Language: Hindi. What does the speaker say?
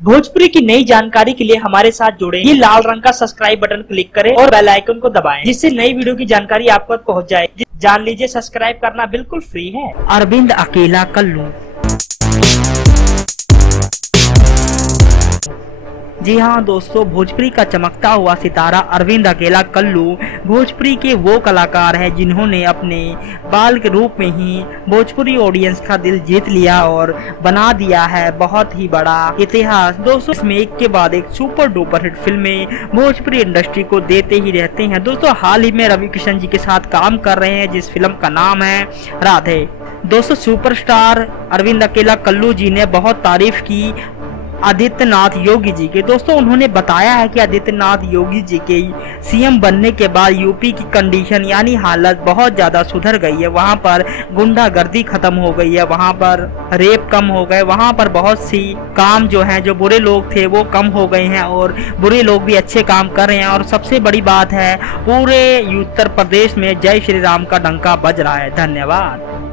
भोजपुरी की नई जानकारी के लिए हमारे साथ जुड़े। ये लाल रंग का सब्सक्राइब बटन क्लिक करें और बेल आइकन को दबाएं, जिससे नई वीडियो की जानकारी आप तक पहुंच जाए। जान लीजिए, सब्सक्राइब करना बिल्कुल फ्री है। अरविंद अकेला कल्लू। जी हाँ दोस्तों, भोजपुरी का चमकता हुआ सितारा अरविंद अकेला कल्लू भोजपुरी के वो कलाकार हैं जिन्होंने अपने बाल के रूप में ही भोजपुरी ऑडियंस का दिल जीत लिया और बना दिया है बहुत ही बड़ा इतिहास। दोस्तों, इसमें एक के बाद एक सुपर डुपर हिट फिल्में भोजपुरी इंडस्ट्री को देते ही रहते हैं। दोस्तों, हाल ही में रवि किशन जी के साथ काम कर रहे हैं जिस फिल्म का नाम है राधे। दोस्तों, सुपरस्टार अरविंद अकेला कल्लू जी ने बहुत तारीफ की आदित्यनाथ योगी जी के। दोस्तों, उन्होंने बताया है कि आदित्यनाथ योगी जी के सीएम बनने के बाद यूपी की कंडीशन यानी हालत बहुत ज़्यादा सुधर गई है। वहां पर गुंडागर्दी खत्म हो गई है, वहां पर रेप कम हो गए, वहां पर बहुत सी काम जो हैं, जो बुरे लोग थे वो कम हो गए हैं और बुरे लोग भी अच्छे काम कर रहे हैं। और सबसे बड़ी बात है, पूरे उत्तर प्रदेश में जय श्री राम का डंका बज रहा है। धन्यवाद।